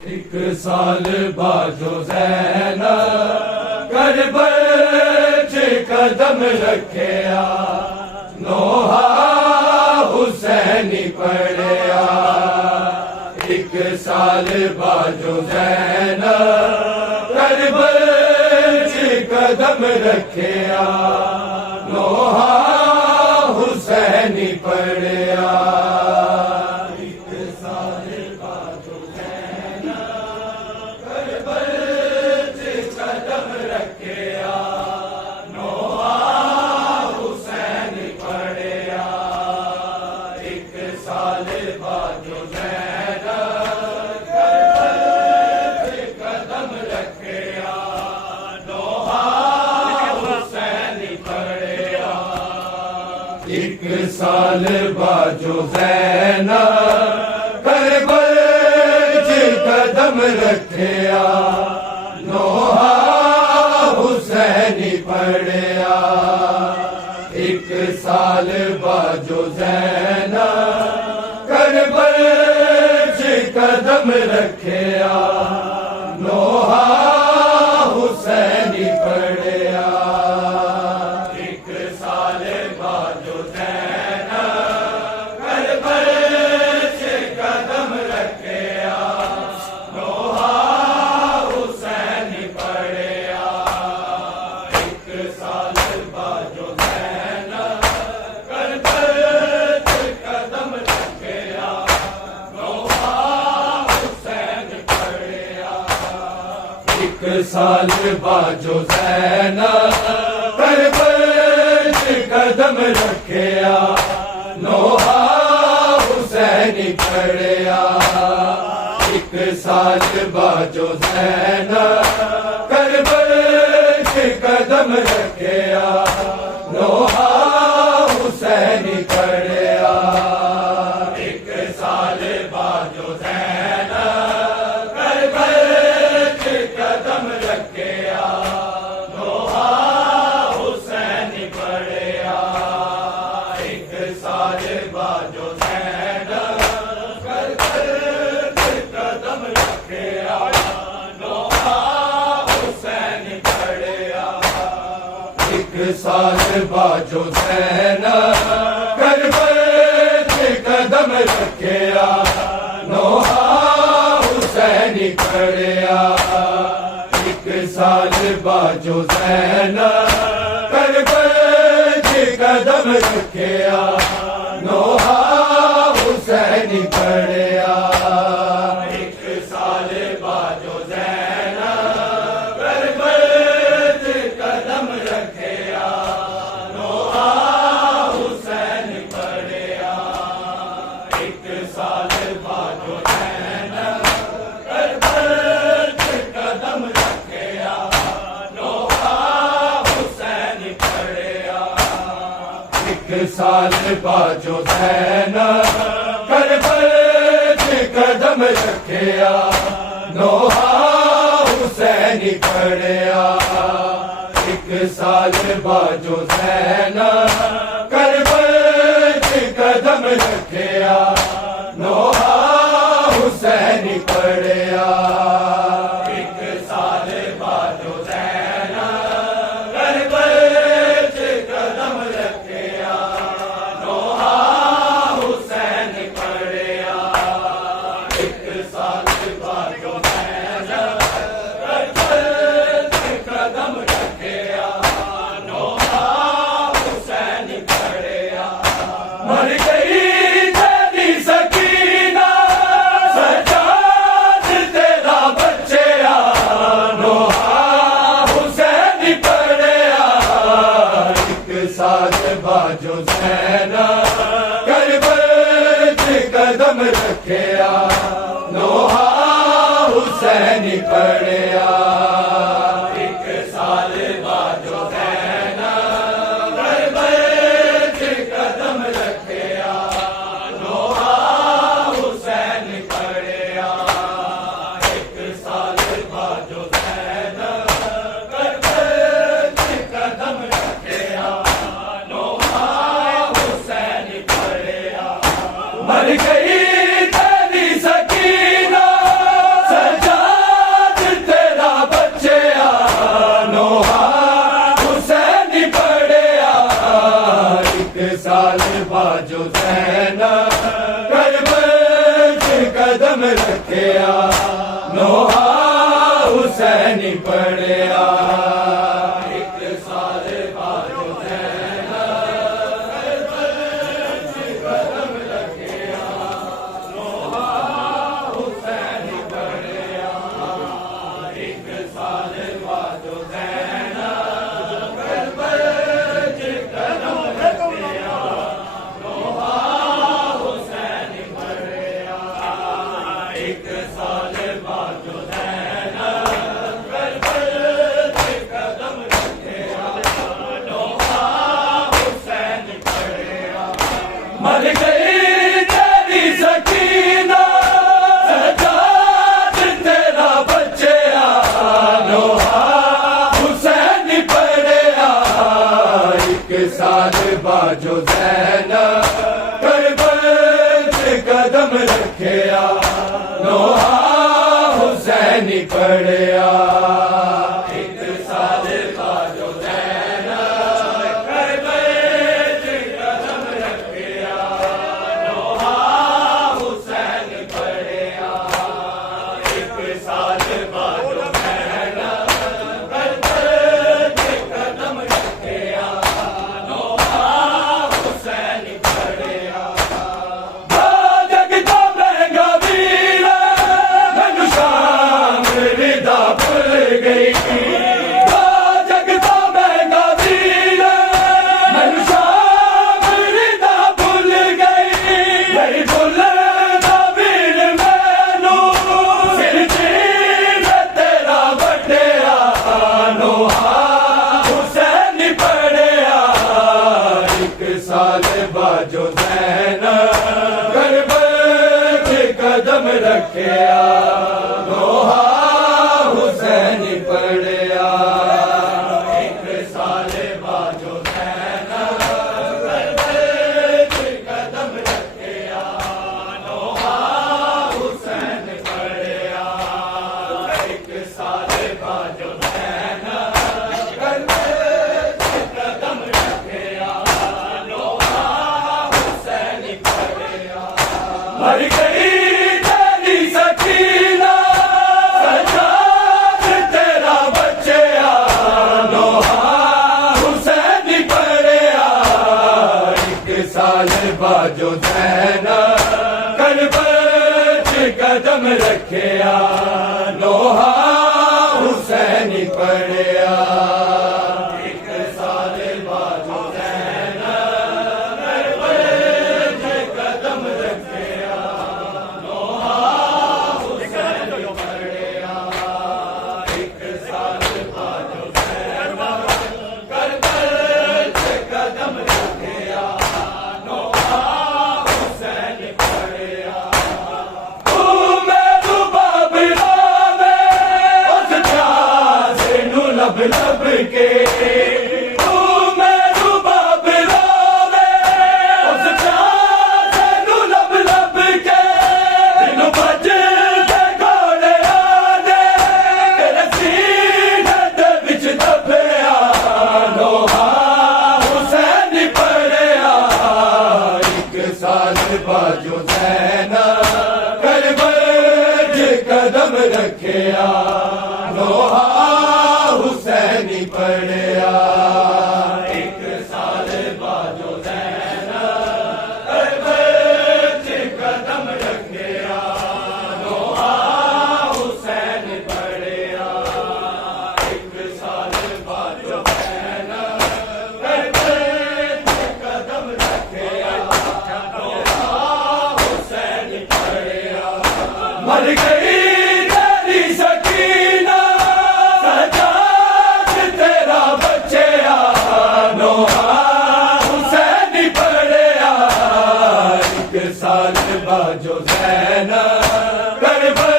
एक साल बाजो ज़ैनब करबल च कदम रखिया नोहा हुसैनी पढ़िया। एक साल बाजो ज़ैनब करबल च कदम रखिया नोहा हुसैनी पढ़िया। एक साल बाजो ज़ैनब करबल च कदम रखिया नोहा हुसैनी पढ़िया। एक साल बाजो ज़ैनब करबल च कदम रखिया नोहा हुसैनी पढ़िया। एक साल बाजो ज़ैनब करबल च कदम रखिया नोहा हुसैनी पढ़िया। एक साल बाजो ज़ैनब करबल च कदम रखिया नोहा हुसैनी पढ़िया। एक साल बाजो एक साल बाजो ज़ैनब करबल च कदम रखिया नोहा हुसैनी पढ़िया। एक साल बाजो ज़ैनब करबल च कदम रखिया नोहा हुसैनी पढ़िया। एक साल बाजो एक साल बाजो ज़ैनब करबल च कदम रखिया नोहा हुसैनी पढ़िया। एक साल बाजो ज़ैनब करबल च कदम रखिया नोहा हुसैनी पढ़िया। मर गई तेरी सकीना सजाद तेरा बच्चेया नोहा हुसैनी पढ़िया। एक साल बाजो ज़ैनब करबल च कदम रखिया नोहा हुसैनी पढ़िया। एक साल बाजो मर गई तेरी सकीना नोहा हुसैनी पढ़िया एक साल बाद हुसैन कदम रखिया नोहा हुसैनी पढ़िया एक साल बाद हुसैन कदम रखिया नोहा हुसैनी पढ़िया एक साल बाद हुसैन मर गई तेरी सकीना सजाद तेरा बच्चा नोहा हुसैन पढ़िया एक साल बाजो ज़ैन करबल कदम रखिया नोहा हुसैन पढ़िया एक साल बाजो ज़ैन बाजो ज़ैन करबल कदम रखिया नोहा हुसैन पढ़िया एक साल बाजो ज़ैन करबल कदम रखिया नोहा हुसैन पढ़िया एक साल बाजो ज़ैन करबल कदम रखिया मर गई तेरी सकीना सजाद तेरा बच्चा नोहा हुसैन पढ़िया एक साल बाजो ज़ैन करबल कदम रखिया नोहा हुसैन पढ़िया एक साल बाजो ज़ैन कदम रखिया लब के तू मैनू बाब रोवे उस प्यास नू लब लब के दिल बजदे घोड़े आने तेरे सीने दे विच दबिया नोहा हुसैन पढ़िया एक साल बाजो ज़ैन करबल कदम रखिया नोहा हुसैन पढ़िया एक साल बाजो ज़ैन करबल कदम रखिया नोहा हुसैन पढ़िया एक साल बाजो ज़ैन करबल कदम रखिया नोहा हुसैन पढ़िया मर गई तेरी सकीना सजाद तेरा बच्चा नोहा हुसैन पढ़िया एक साल बाजो ज़ैन करबल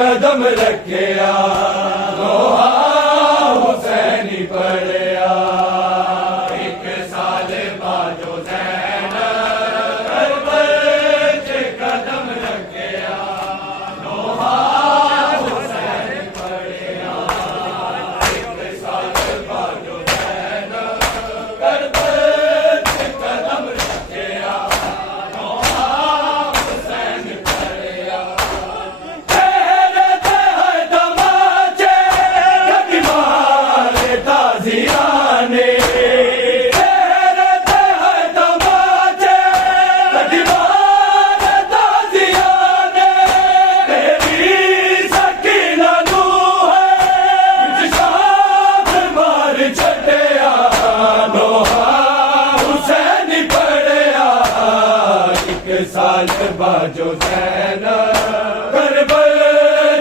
कदम रखिया नोहा हुसैन पढ़िया एक साल बाजो ज़ैन करबल कदम रखिया नोहा हुसैन पढ़िया एक साल बाजो ज़ैन करबल कदम रखिया नोहा हुसैन पढ़िया बाजो सैन करबल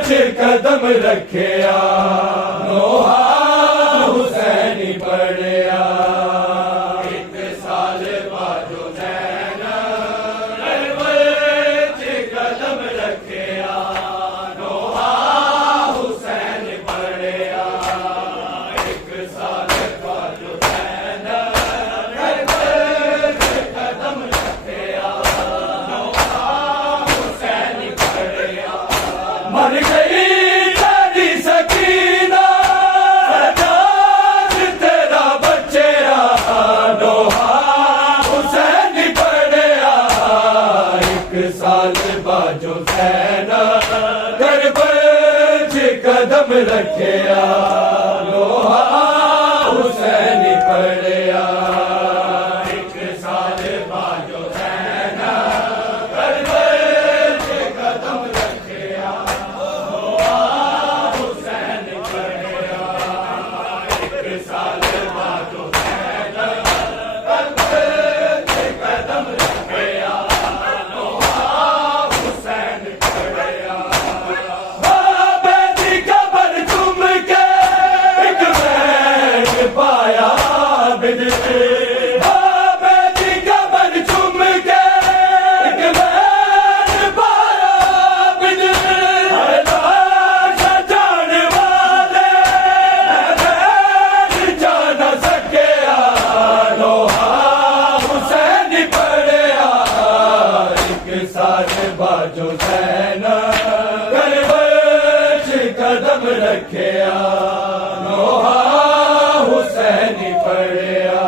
च कदम रखिया नोहा हुसैनी पढ़िया एक साल बाजो सैन करबल च कदम रखिया नोहा हुसैन पढ़िया एक साल बाजो सैन करबल च कदम रखिया नोहा हुसैन पढ़िया मर गई तेरी सकीना सजाद तेरा बच्चेरा नोहा हुसैन पढ़िया एक साल बाजो सैन करबल च कदम रखिया नोहा हुसैन पढ़िया एक साल बाजो सैन करबल च कदम रखिया नोहा हुसैन पढ़िया एक साल बाजो सैन करबल च कदम रखिया नोहा हुसैन पढ़िया बाबे दी कबर चुम के एक बैग पाया बिजली बाबे दी कबर चुम के एक बैग पाया बिजली लाश जाने वाले बैग जा न सकिया नोहा हुसैन पढ़िया एक साल बाजो सैन करबल च कदम रखिया नोहा हुसैन पढ़िया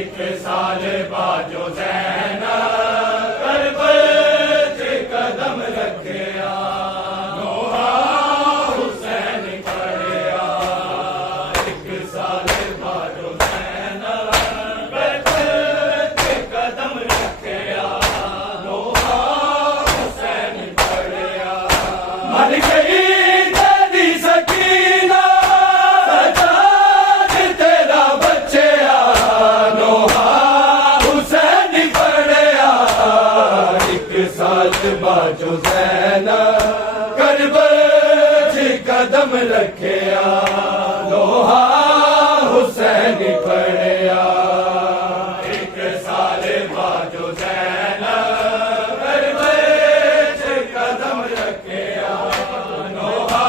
एक साल बाजो सैन करबल च कदम रखिया नोहा हुसैन पढ़िया एक साल बाजो सैन करबल च कदम रखिया नोहा हुसैन पढ़िया मर गई तेरी सकीना सजाद तेरा बच्चेया नोहा हुसैन पढ़िया एक साल बाजो सैन करबल च कदम रखिया नोहा हुसैन पढ़िया एक साल बाजो सैन करबल च कदम रखिया नोहा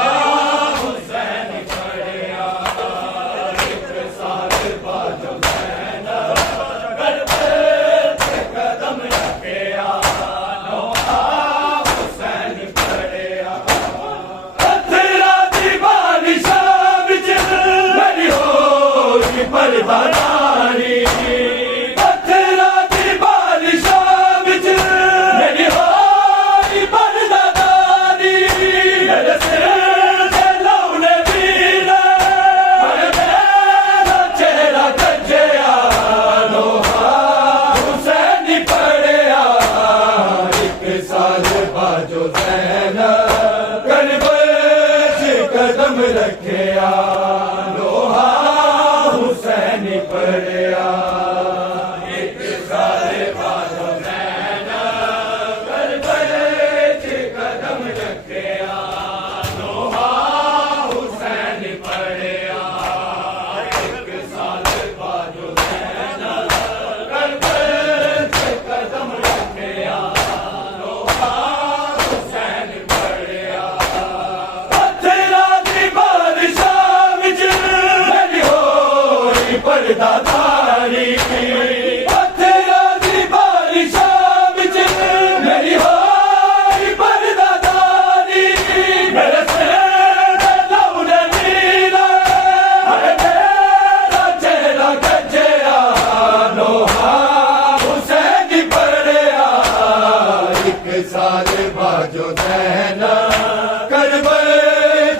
हुसैन पढ़िया एक साल बाजो सैन करबल च कदम रखिया नोहा हुसैन पढ़िया पत्थरा दी बारिशां विच मेरी होई परदारी पत्थरा दी बारिशां विच मेरी होई परदारी मेरे सिर ते लौने वीरा मेरा चेहरा कज्जिया नोहा हुसैन पढ़िया एक साल बाजो सैन करबल च कदम रखिया नोहा हुसैन पढ़िया एक साल बाजो सैन करबल च कदम रखिया नोहा हुसैन पढ़िया एक साल बाजो सैन करबल च कदम रखिया नोहा हुसैन पढ़िया पत्थरा दी बारिशां विच मेरी होई परदारी पत्थरा दी बारिशां विच मेरी होई परदारी मेरे सिर ते लौने वीरा मेरा चेहरा कज्जिया नोहा हुसैन पढ़िया एक साल बाजो सैन करबल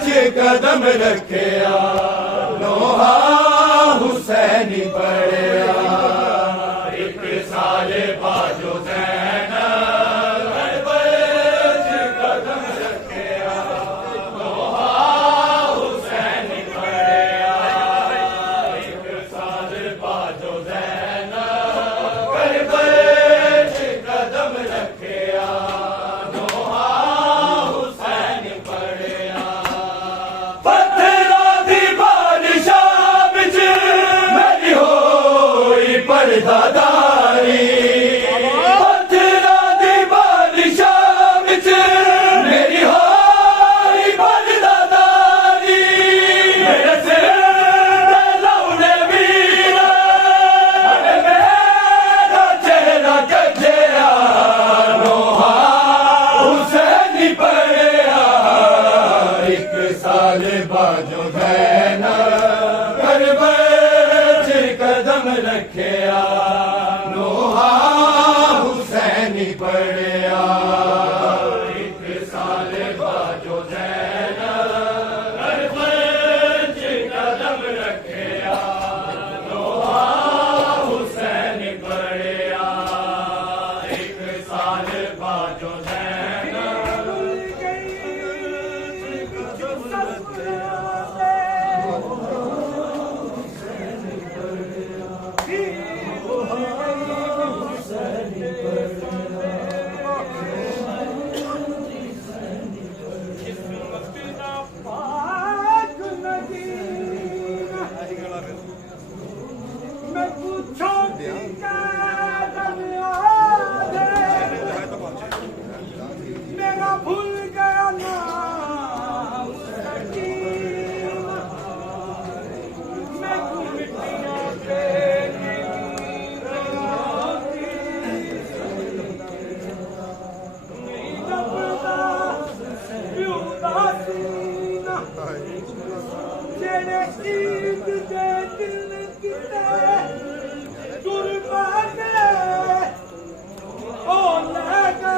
च कदम रखिया नोहा हुसैन पढ़िया एक साल बाजो सैन करबल च कदम रखिया नोहा हुसैन पढ़िया एक साल बाजो सैन करबल च कदम रखिया ਪਰਦਾਦਾਰੀ ਪੱਥਰਾਂ ਦੀ ਬਾਰਿਸ਼ਾਂ ਵਿੱਚ ਮੇਰੀ ਹੋਈ ਪਰਦਾਦਾਰੀ ਮੇਰੇ ਸਿਰ ਤੇ ਲਾਉਣੇ ਵੀਰਾ ਅਰੇ ਮੇਰਾ ਚਿਹਰਾ ਕੱਜਿਆ ਨੋਹਾ ਹੁਸੈਨੀ ਪੜਿਆ ਇੱਕ ਸਾਲ ਬਾਝੋਂ ਭੈਣਾ ਕਦਮ ਰੱਖਿਆ ਨੋਹਾ ਹੁਸੈਨੀ ਪੜਿਆ ਇੱਕ ਸਾਲ ਬਾਝੋਂ ਜ਼ੈਨਾ ਕਰਬਲ ਚ ਕਦਮ ਰੱਖਿਆ ਨੋਹਾ ਹੁਸੈਨੀ ਪੜਿਆ ਇੱਕ ਸਾਲ ਬਾਝੋਂ ਜ਼ੈਨਾ मेरा भूल गया नाम सकीम मैं मिट्टियों से नहीं दबदा उदासीना जेड़े ईद दे दिल किते कुर्बाने ओ लगा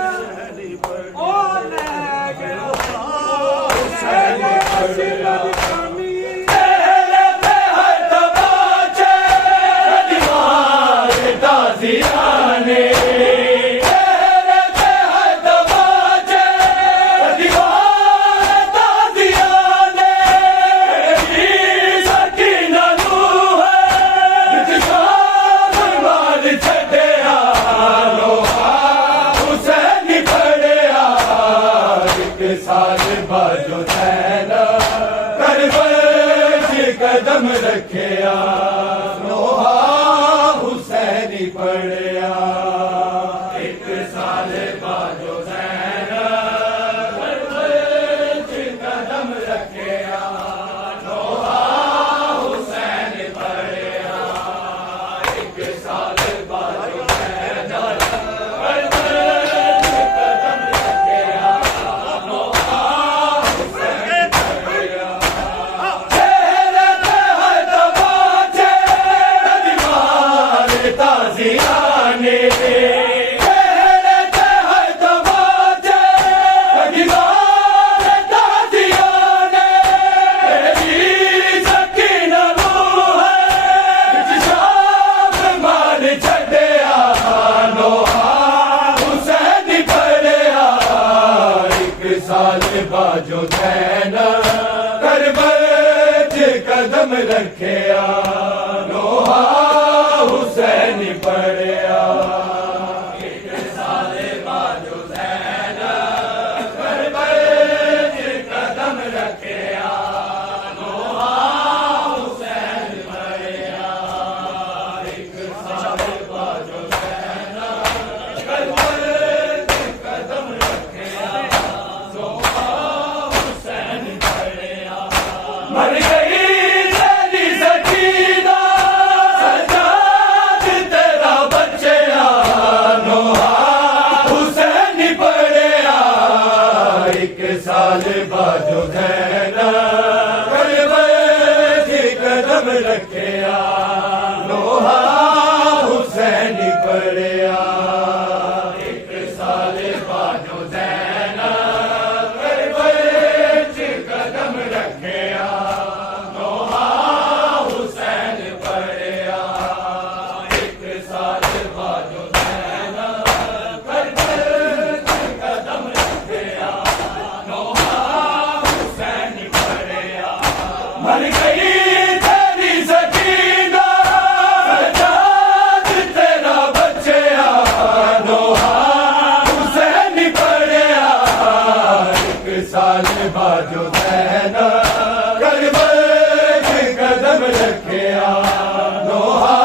साल बाजो ज़ैना करबल च कदम रखिया नोहा हुसैनी पड़िया एक साल बाजो ज़ैना करबल च कदम रखिया नोहा हुसैनी पड़िया एक साल बाजो ज़ैना बाजो ज़ैना करबल च कदम रखिया नोहा हुसैनी पड़िया एक साल बाजो ज़ैना करबल च कदम रखिया नोहा हुसैनी पड़िया एक साल बाजो ज़ैना करबल च कदम रखिया मर गई तेरी सकीना सजाद तेरा बच्चा नोहा हुसैनी पड़िया एक साल बाजो ज़ैना करबल च कदम रखिया नोहा हुसैनी पड़िया एक साल बाजो ज़ैना करबल च कदम रखिया मर गई तेरी सकीना सजाद तेरा बच्चा नोहा हुसैनी पड़िया एक साल बाजो ज़ैना करबल च कदम रखिया नोहा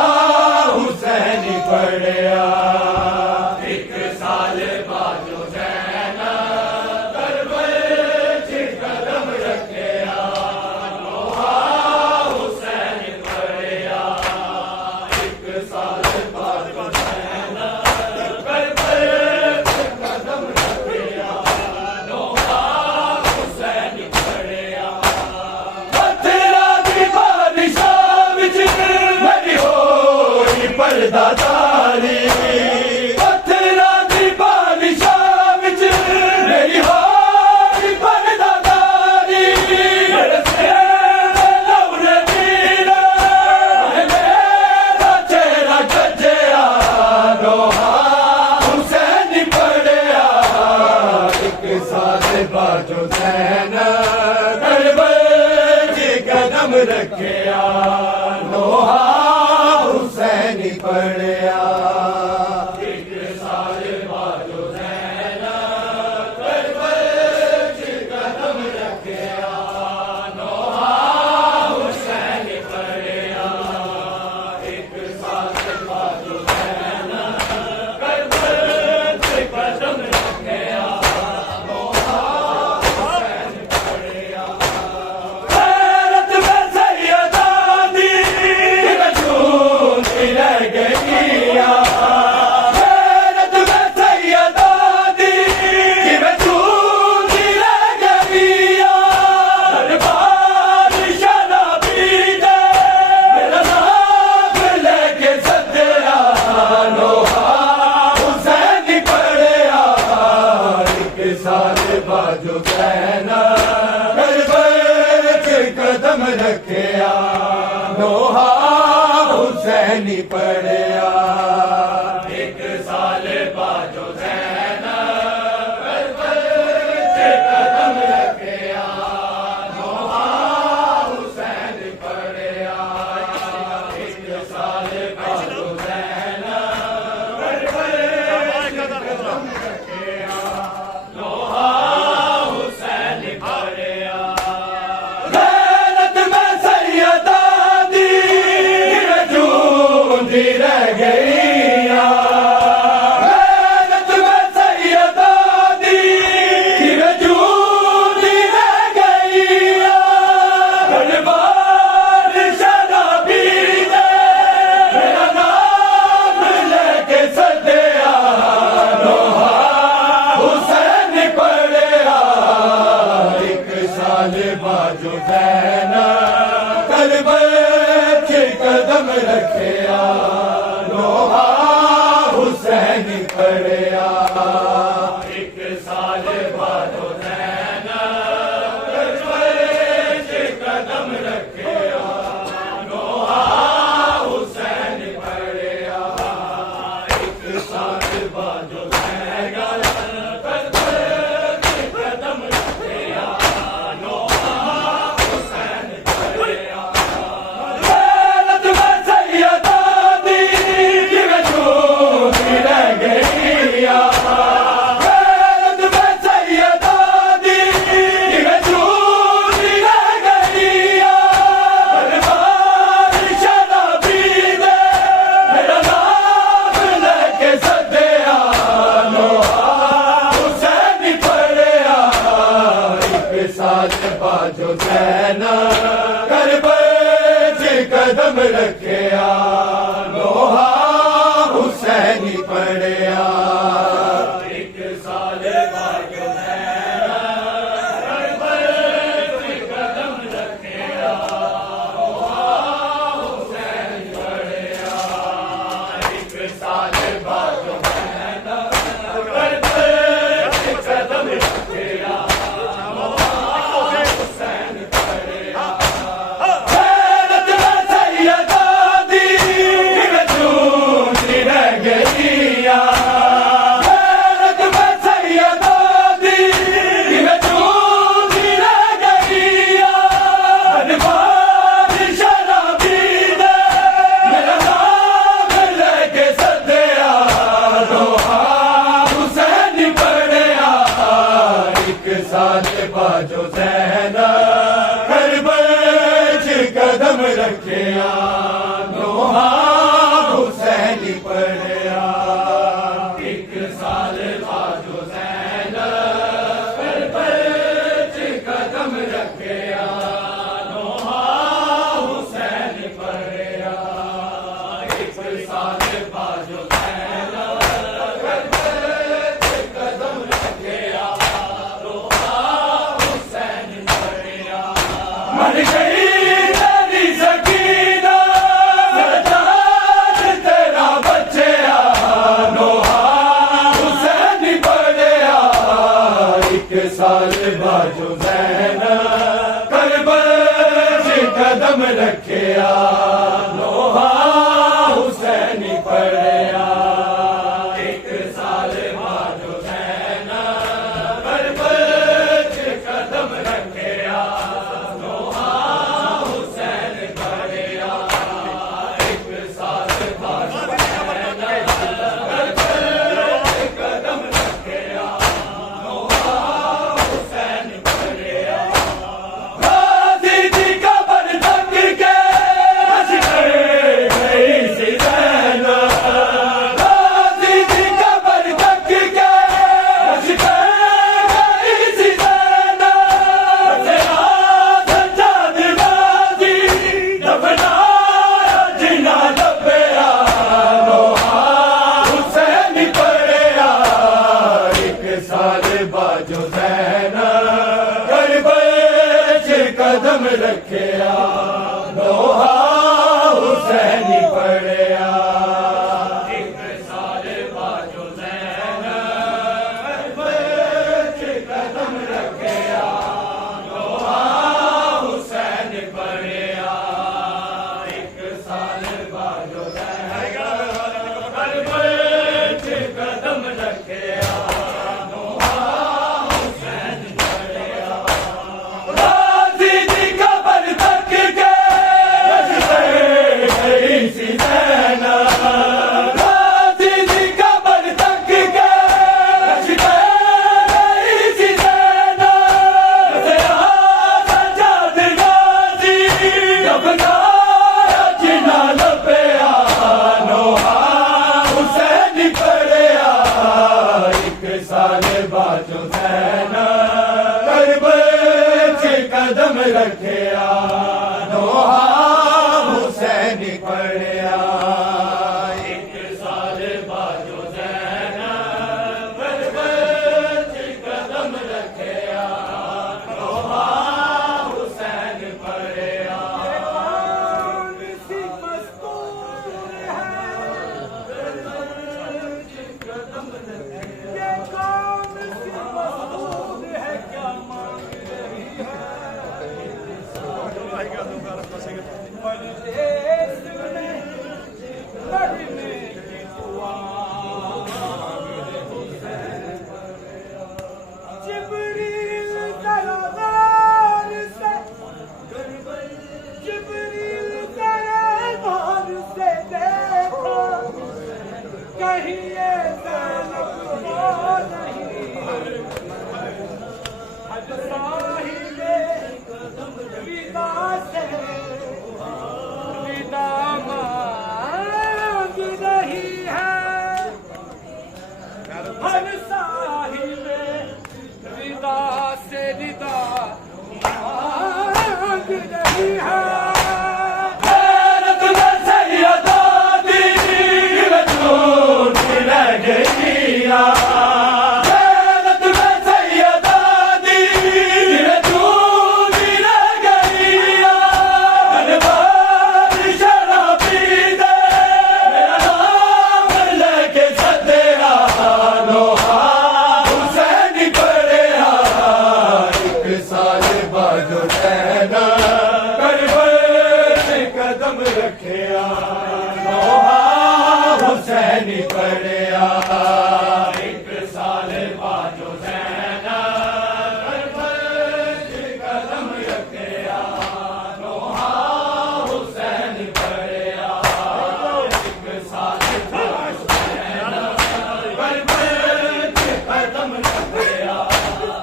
हुसैनी दातारी पत्थरां दी बारिशां विच मेरी हारी परदादारी मेरे तेरे लौरे वीरा मेरा चेहरा गज्जिया रोहा हुसैन पढ़िया एक साथ बाजो सैन करबल च कदम रखिया लोहा हुसैन पढ़िया एक साथ बाजो सैन करबल च कदम रखिया लोहा हुसैन पढ़िया एक साथ बाजो सैन करबल च कदम रखिया गैरत में सैयदा दी गजूंदी रह गईया गैरत में सैयदा दी गजूंदी रह गईया दरबार शराबी दे मेरा नाम लेके सदिया लोहा हुसैन पढ़िया एक साथ बाजो सैना कदम रखिया लोहा हुसैन पढ़िया एक साल बाजो सैना कदम रखिया लोहा हुसैन पढ़िया एक साल बाजो सैना कदम रखिया लोहा हुसैन पढ़िया गैरत में सैयदा दी गजूंदी रह गईया गैरत में सैयदा दी गजूंदी रह गईया दरबार शराबी दे मेरा नाम लेके सदिया लोहा हुसैन पढ़िया एक साल बाजो सैना करबल च कदम रखिया लोहा हुसैन पढ़िया एक साल बाजो सैना करबल च कदम रखिया लोहा हुसैन पढ़िया एक साल बाजो सैना करबल च कदम रखिया गैरत में सैयदा दी गजूंदी रह गईया गैरत में सैयदा दी गजूंदी रह गईया दरबार शराबी दे मेरा नाम लेके सदिया लोहा हुसैन पढ़िया एक साथ बाजो सैना करबल च कदम रखिया लोहा हुसैन पढ़िया एक साल बाजो सैना करबल च कदम रखिया लोहा हुसैन पढ़िया एक साल बाजो सैना करबल च कदम रखिया गैरत में सैयदा दी गजूंदी रह गईया गैरत में सैयदा दी गजूंदी रह गईया दरबार शराबी दे मेरा नाम लेके सदिया लोहा हुसैन पढ़िया एक साथ बाजो सैना करबल च कदम रखिया लोहा हुसैन पढ़िया एक साल बाजो सैना करबल च कदम रखिया लोहा हुसैन पढ़िया एक साल बाजो सैना करबल च कदम रखिया लोहा हुसैन पढ़िया मर गई तेरी सकीना सजाद तेरा कदम रखिया लोहा हुसैनी पढ़िया एक साल बाद हुसैन करबल च कदम रखिया लोहा हुसैन पढ़िया एक साल बाद हुसैन करबल च कदम रखिया लोहा हुसैन पढ़िया गाजी दी कबर तक के लश्कर गई सी ज़ैनब गाजी दी कबर तक के लश्कर गई सी ज़ैनब तेरा सज्जाद गाजी दफनाया जिना लब्या लोहा हुसैन पढ़िया एक साल बाद हुसैन करबल च कदम रखिया लोहा हुसैन पढ़िया एक साल बाद हुसैन करबल च कदम रखिया लोहा हुसैन पढ़िया एक साल बाद हुसैन करबल च कदम रखिया गाजी दी कबर तक के लश्कर गई सी ज़ैनब गाजी दी कबर तक के लश्कर गई सी ज़ैनब तेरा सज्जाद गाजी दफनाया जिना लब्या लोहा हुसैन पढ़िया एक साल बाद हुसैन करबल च कदम रखिया लोहा हुसैन पढ़िया एक साल बाद हुसैन करबल च कदम रखिया लोहा हुसैन पढ़िया कौन सी मस्तूर है ये कौन सी मस्तूर है क्या मांग रही है परदेस में लड़ने की दुआ जिब्रील दरबार से जिब्रील दरबार से देखो कहीं ये ज़ैनब वो नहीं हज साहिबे विदा से विदा मांग रही है हर साहिबे विदा से विदा मांग रही है गैरत में सैयदा दी वजूद रह गईया गैरत में सैयदा दी वजूद रह गईया दरबार शराबी दे मेरा नाम लेके सदिया लोहा हुसैन पढ़िया एक साल बाद हुसैन करबल च कदम रखिया लोहा हुसैन पढ़िया एक साल बाद हुसैन करबल च कदम रखिया लोहा हुसैन पढ़िया एक साल बाद हुसैन करबल च कदम रखिया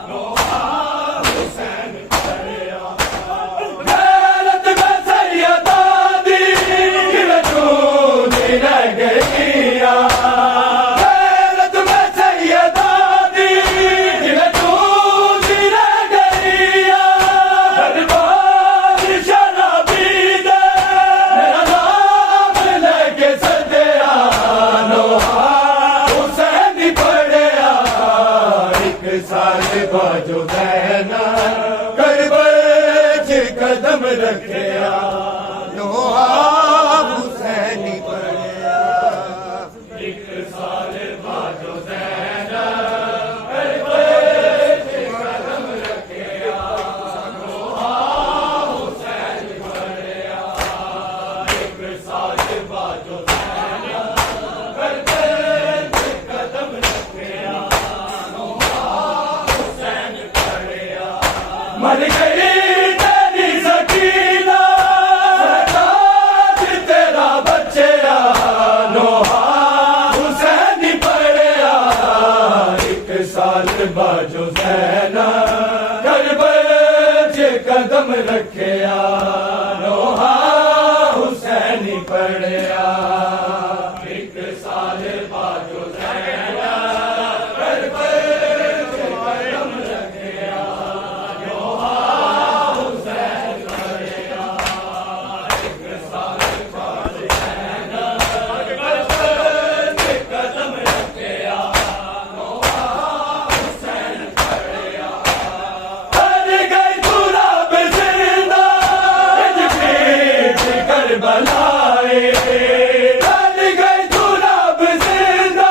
लोहा हुसैन पढ़िया गैरत में सैयदा दी वजूद रह गईया गैरत में सैयदा दी वजूद रह गईया दरबार शराबी दे मेरा नाम लेके सदिया लोहा हुसैन पढ़िया एक साल बाद हुसैन करबल च कदम रखिया लोहा हुसैन पढ़िया एक साल बाद हुसैन करबल च कदम रखिया लोहा हुसैन पढ़िया तेरी सकीना सजाद तेरा बच्चेया नोहा हुसैन पढ़िया एक साल बाजो सैना करबल च कदम रखिया नोहा हुसैन पढ़िया एक साल बाजो सैना करबल च कदम रखिया नोहा हुसैन पढ़िया एक साल बाजो सैना करबल च कदम रखिया नोहा हुसैन पढ़िया कर गई गुलाब जिंदा इजपीट करबलाए कर गई गुलाब जिंदा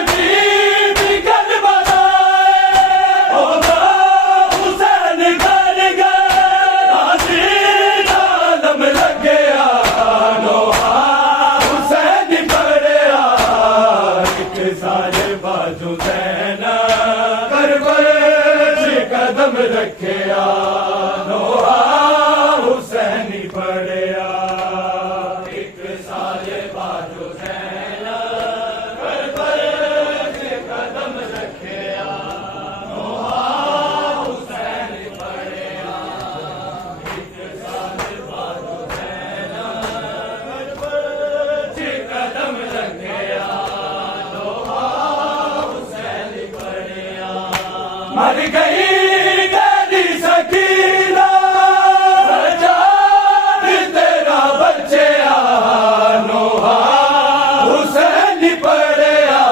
इजपीट करबलाए होगा हुसैन कर गए नाज़ीर आलम लग गया नोहा हुसैन पढ़िया एक साल बाजू सैना करबल च कदम रखिया नोहा हुसैन पढ़िया एक साल बाजू सैना करबल च कदम रखिया नोहा हुसैन पढ़िया एक साल बाजू सैना करबल च कदम रखिया नोहा हुसैन पढ़िया मर गई तेरी सकीना सजाद तेरा बच्चेया नोहा हुसैन पढ़िया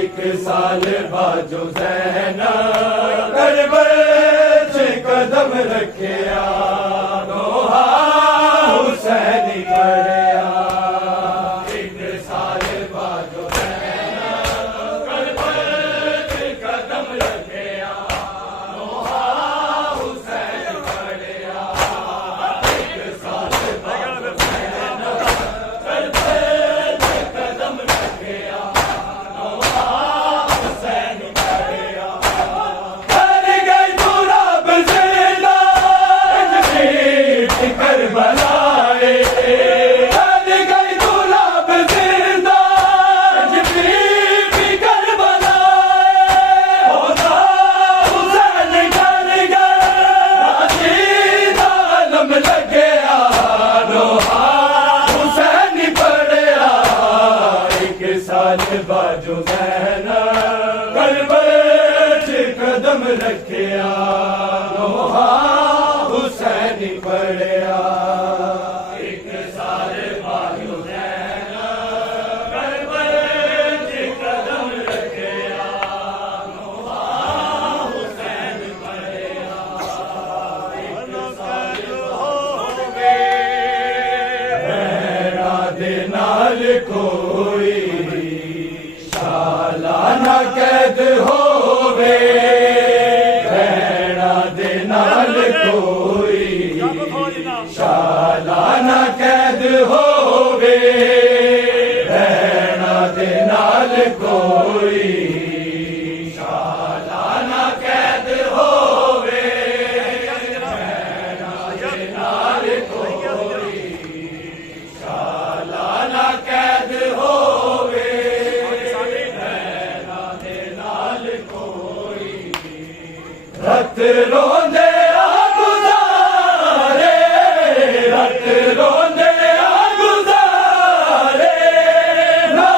एक साल बाजो सैना करबल च कदम रखिया नोहा हुसैन पढ़िया एक साल बाजो सैना करबल च कदम रखिया नोहा हुसैन पढ़िया एक साल बाजो सैना करबल च कदम रखिया नोहा हुसैन पढ़िया कर गई गुलाब जिंदा इजपीट करबलाए कर गई गुलाब जिंदा इजपीट करबलाए होगा हुसैन कर गए नाज़ीर आलम लग गया नोहा हुसैन पढ़िया एक साल बाजो सैना करबल च कदम रखिया नोहा हुसैन पढ़िया एक साल बाजो सैना करबल च कदम रखिया नोहा हुसैन पढ़िया एक साल हो गए भैरा दे नाल कोई सालाना कैद होवे भैरा दे नाल कोई सालाना कैद होवे भैरा दे नाल कोई सालाना कैद होवे भैरा दे नाल कोई सालाना कैद होवे भैरा दे नाल कोई रत रोंदे आ गुज़ारे रत रोंदे आ गुज़ारे ना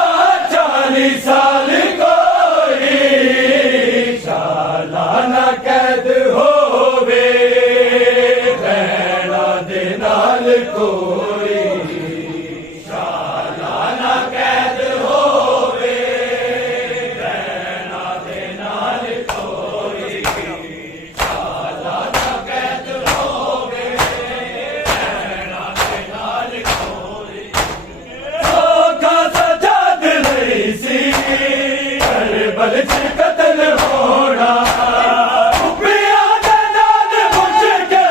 40 साल कोई सालाना कैद होवे भैरा दे नाल कोई सालाना कैद होवे भैरा दे नाल कोई सालाना कैद होवे भैरा दे नाल कोई धोखा सजाद रही सी करबल च कत्ल होना पिया दे नाल मुझ के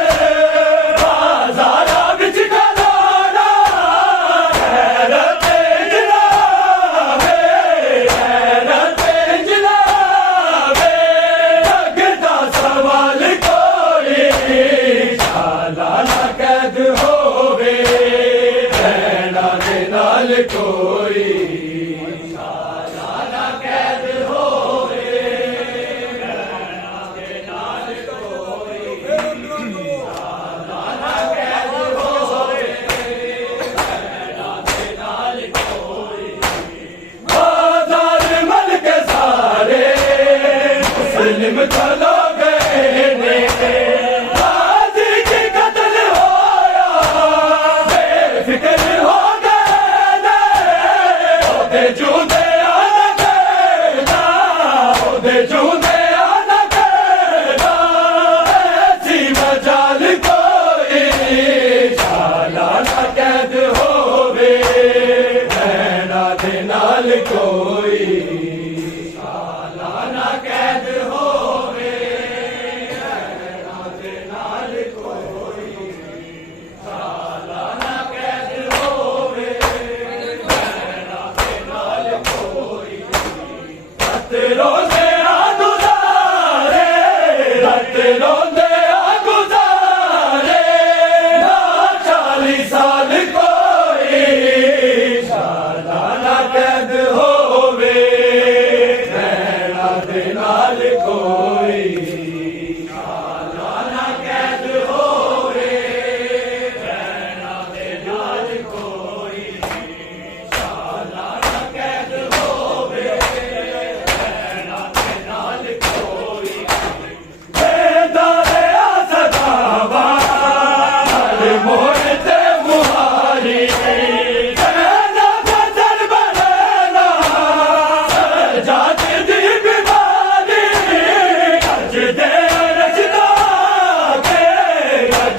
बाज़ारा विच कदा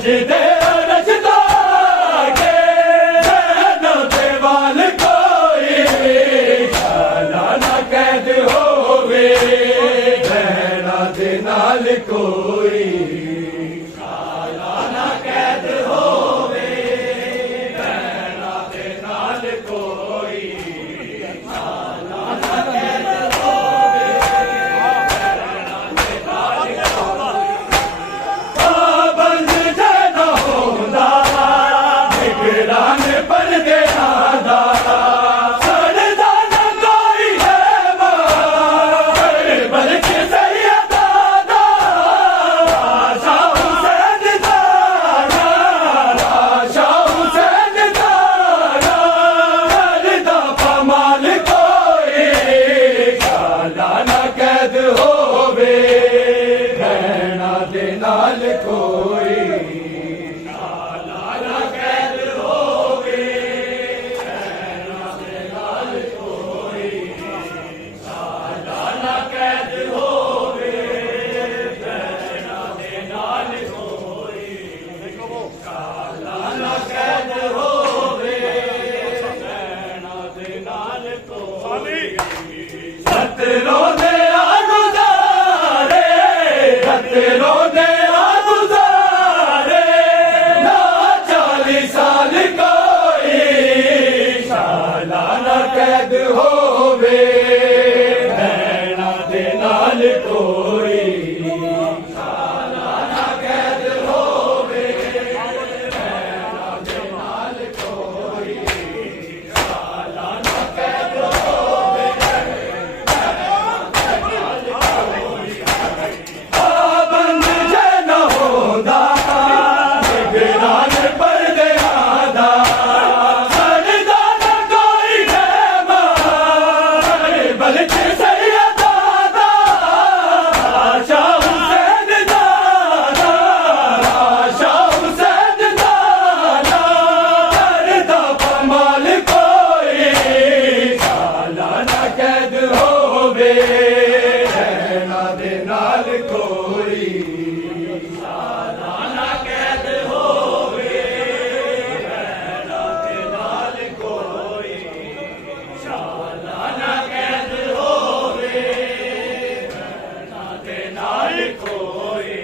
ਸਜਦੇ ਅਰਸ਼ ਦਾ ਕੇ ਜ਼ੈਨੋ ਤੇ ਵਾਲ ਕੋਈ ਸਾਲਾਨਾ ਕੈਦ ਹੋਵੇ ਭੈਣਾਂ ਦੇ ਨਾਲ ਕੋਈ ਸਾਲਾਨਾ ਕੈਦ ਹੋਵੇ ਭੈਣਾਂ ਦੇ ਨਾਲ ਕੋਈ ਸਾਲਾਨਾ ਕੈਦ ਹੋਵੇ ਭੈਣਾਂ ਦੇ ਨਾਲ ਪਾਬੰਦ ਜੇ ਨਾ ਹੁੰਦਾ ਨਿਗਰਾਨ ਪਰਦਿਆਂ ਦਾ ਸੜਦਾ ਨਾ ਕੋਈ ਹੈ ਮਾਰ ਬਲਕਿ ਸੈਯਦਾ ਦਾ ਆਸ਼ਾ ਹੁਸੈਨ ਦਾ ਆਸ਼ਾ ਹੁਸੈਨ ਦਾ ਦਾ ਕਮਾਲ ਕੋਈ ਸਾਲਾਨਾ ਕੈਦ ਹੋਵੇ ਭੈਣਾਂ ਦੇ ਨਾਲ ਕੋਈ ਸਾਲਾਨਾ ਕੈਦ ਹੋਵੇ ਭੈਣਾਂ ਦੇ ਨਾਲ ਕੋਈ ਸਾਲਾਨਾ ਕੈਦ ਹੋਵੇ ਭੈਣਾਂ ਦੇ ਨਾਲ ਕੋਈ ਸਾਲਾਨਾ ਕੈਦ ਹੋਵੇ ਭੈਣਾਂ ਦੇ ਨਾਲ ਕੋਈ ਸੱਤ ਰੋਂਦੇ ਆ ਗੁਜ਼ਾਰੇ ਸੱਤ ਰੋਂਦੇ ਆ ਗੁਜ਼ਾਰੇ ਨਾ 40 ਸਾਲ ਕੋਈ ਸਾਲਾਨਾ ਕੈਦ ਹੋਵੇ ਭੈਣਾਂ ਦੇ ਨਾਲ ਕੋਈ ਸਾਲਾਨਾ ਕੈਦ ਹੋਵੇ ਭੈਣਾਂ ਦੇ ਨਾਲ ਕੋਈ ਸਾਲਾਨਾ ਕੈਦ ਹੋਵੇ ਪਾਬੰਦ ਜੇ ਨਾ ਹੁੰਦਾ ਨਿਗਰਾਨ ਪਰਦਿਆਂ ਦਾ ਸੜਦਾ ਨਾ ਕੋਈ ਹੈ ਮਾਰ ਬਲਕਿ ਸੈਯਦਾ ਦਾ ਆਸ਼ਾ ਹੁਸੈਨ ਦਾ ਆਸ਼ਾ ਹੁਸੈਨ ਦਾ ਕਰਦਾ ਕਮਾਲ ਕੋਈ ਸਾਲਾਨਾ ਕੈਦ ਹੋਵੇ ਭੈਣਾਂ ਦੇ ਨਾਲ ਕੋਈ ਸਾਲਾਨਾ ਕੈਦ ਹੋਵੇ ਭੈਣਾਂ ਦੇ ਨਾਲ ਕੋਈ ਸਾਲਾਨਾ ਕੈਦ ਹੋਵੇ ਭੈਣਾਂ ਦੇ ਨਾਲ ਕੋਈ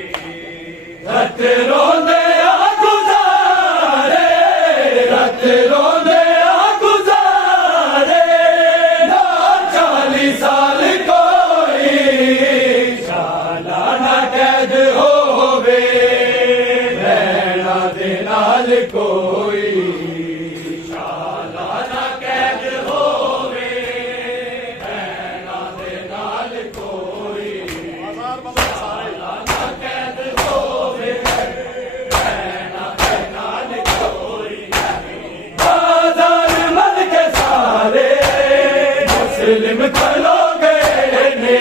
ਰਤ ਰੋਂਦੇ ਆ ਗੁਜ਼ਾਰੇ ਰਤ ਰੋਂਦੇ ਆ ਗੁਜ਼ਾਰੇ ਨਾ 40 ਸਾਲ ਕੋਈ ਸਾਲਾਨਾ ਕੈਦ ਹੋਵੇ ਭੈਣਾਂ ਦੇ ਨਾਲ ਕੋਈ ਸਾਲਾਨਾ ਕੈਦ ਹੋਵੇ ਭੈਣਾਂ ਦੇ ਨਾਲ ਕੋਈ ਸਾਲਾਨਾ ਕੈਦ ਹੋਵੇ ਭੈਣਾਂ ਦੇ ਨਾਲ ਕੋਈ ਬਾਜ਼ਾਰ ਮਲ ਕੇ ਸਾਰੇ ਮੁਸਲਿਮ ਖਲੋ ਗਏ ਨੇ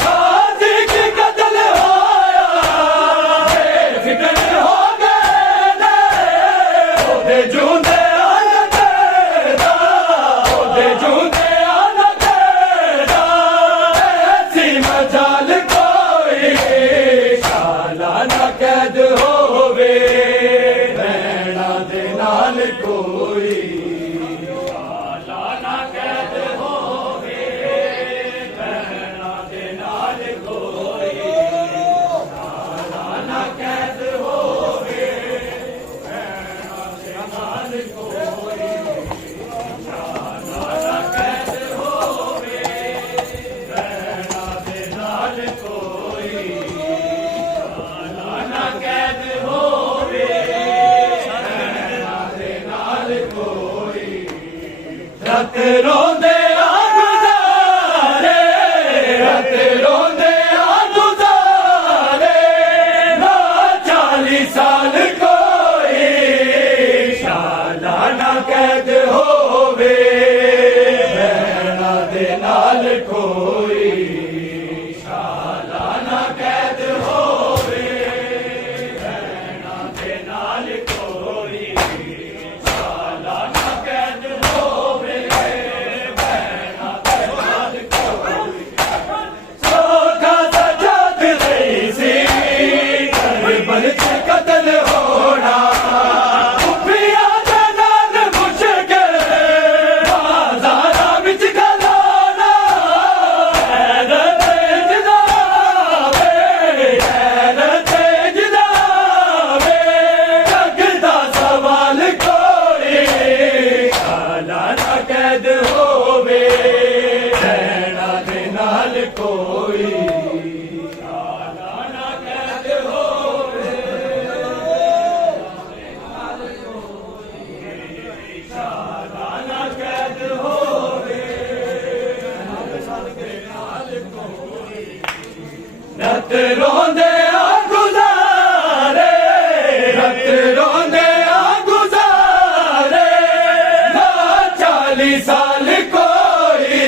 ਕਾਜ਼ੀ ਕੀ ਕਤਲ ਹੋਇਆ ਬੇਫਿਕਰ ਹੋ ਗਏ ਨੇ ਉਹਦੇ ਜੂੰਦੇ ਆਨੰਦ ਦਾ ਉਹਦੇ ਜੂੰਦੇ ਆਨੰਦ ਦਾ ਐਸੀ ਮਜਾਲ ਕੋਈ ਸਾਲਾਨਾ ਕੈਦ ਹੋਵੇ ਭੈਣਾਂ ਦੇ ਨਾਲ ਕੋਈ ਸਾਲਾਨਾ ਕੈਦ ਹੋਵੇ ਭੈਣਾਂ ਦੇ ਨਾਲ ਕੋਈ ਸਾਲਾਨਾ ਕੈਦ ਹੋਵੇ ਭੈਣਾਂ ਦੇ ਨਾਲ ਕੋਈ ਸਾਲਾਨਾ ਕੈਦ ਹੋਵੇ ਭੈਣਾਂ ਦੇ ਨਾਲ ਕੋਈ ਸਾਲਾਨਾ ਕੈਦ ਹੋਵੇ ਭੈਣਾਂ ਦੇ ਨਾਲ ਕੋਈ रत रोंदे गुजारे, रत रोंदे गुजारे, ना 40 साल कोई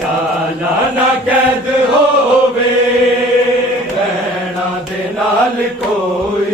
सालाना कैद होवे, भैणां दे नाल कोई